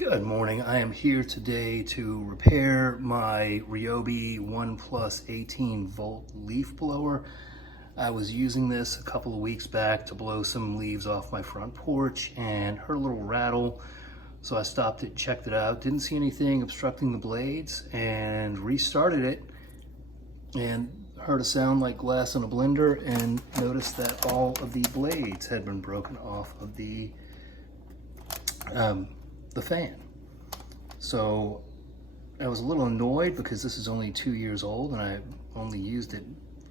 Good morning. I am here today to repair my Ryobi 1+ 18 volt leaf blower. I was using this a couple of weeks back to blow some leaves off my front porch and heard a little rattle. So I stopped it, checked it out, didn't see anything obstructing the blades, and restarted it and heard a sound like glass in a blender and noticed that all of the blades had been broken off of the fan. So I was a little annoyed because this is only 2 years old and I only used it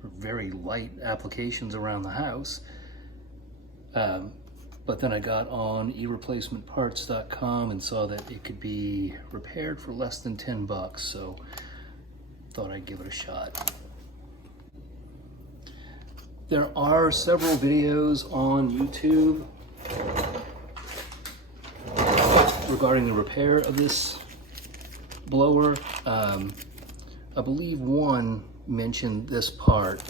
for very light applications around the house. But then I got on eReplacementParts.com and saw that it could be repaired for less than 10 bucks, so thought I'd give it a shot. There are several videos on YouTube regarding the repair of this blower. I believe one mentioned this part,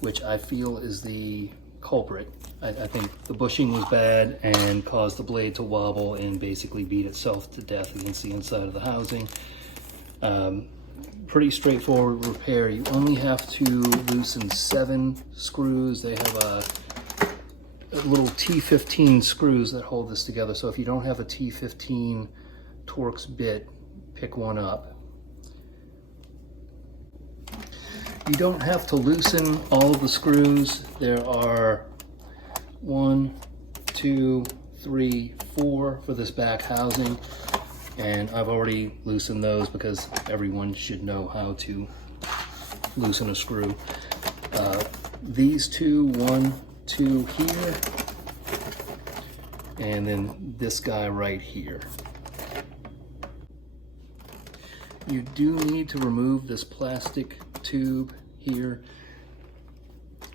which I feel is the culprit. I think the bushing was bad and caused the blade to wobble and basically beat itself to death against the inside of the housing. Pretty straightforward repair. You only have to loosen 7 screws. They have a little T15 screws that hold this together. So if you don't have a T15 Torx bit, pick one up. You don't have to loosen all of the screws. There are 1, 2, 3, 4 for this back housing. And I've already loosened those because everyone should know how to loosen a screw. These two, 1, 2 here, and then this guy right here. You do need to remove this plastic tube here,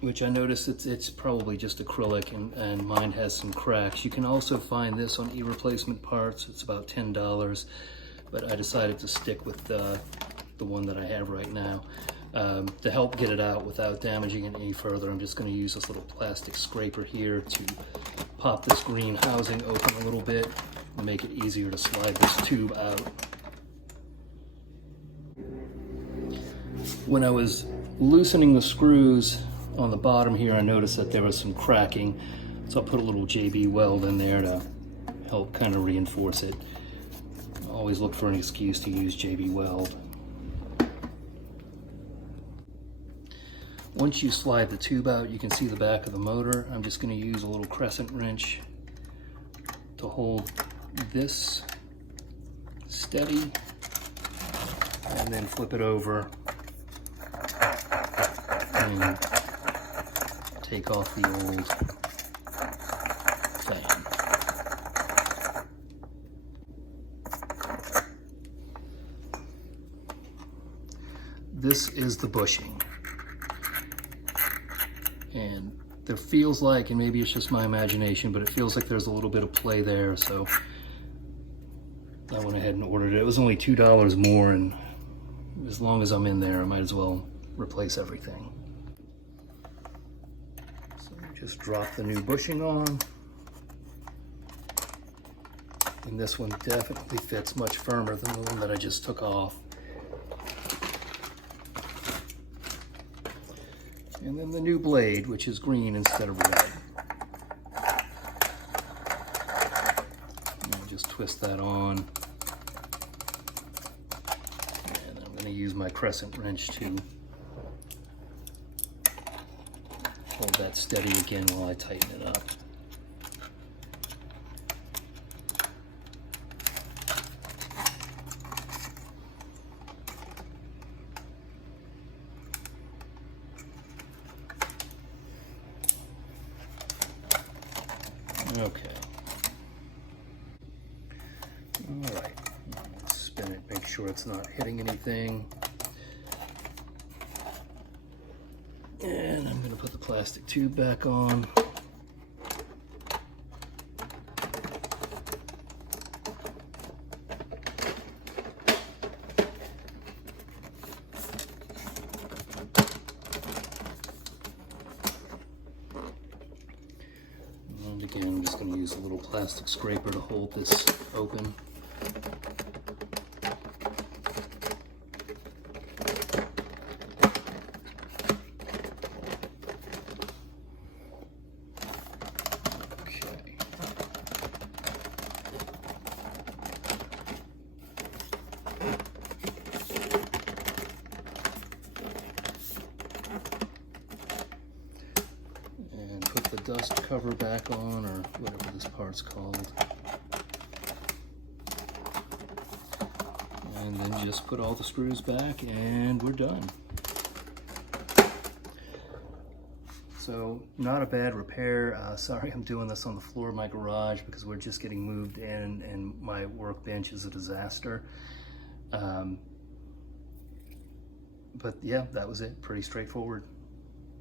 which I noticed it's probably just acrylic and mine has some cracks. You can also find this on eReplacement Parts. It's about $10, but I decided to stick with the one that I have right now. To help get it out without damaging it any further, I'm just going to use this little plastic scraper here to pop this green housing open a little bit and make it easier to slide this tube out. When I was loosening the screws on the bottom here, I noticed that there was some cracking, so I put a little JB Weld in there to help kind of reinforce it. I always look for an excuse to use JB Weld. Once you slide the tube out, you can see the back of the motor. I'm just going to use a little crescent wrench to hold this steady and then flip it over and take off the old fan. This is the bushing. And there feels like, and maybe it's just my imagination, but it feels like there's a little bit of play there, so I went ahead and ordered it. It was only $2 more, and as long as I'm in there, I might as well replace everything. So just drop the new bushing on. And this one definitely fits much firmer than the one that I just took off. And then the new blade, which is green instead of red. And I'll just twist that on. And I'm going to use my crescent wrench to hold that steady again while I tighten it up. Okay. All right. Spin it, make sure it's not hitting anything. And I'm going to put the plastic tube back on. And again, I'm just going to use a little plastic scraper to hold this open. Put the dust cover back on, or whatever this part's called. And then just put all the screws back and we're done. So not a bad repair. Sorry I'm doing this on the floor of my garage because we're just getting moved in and my workbench is a disaster. But yeah, that was it. Pretty straightforward.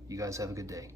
You guys have a good day.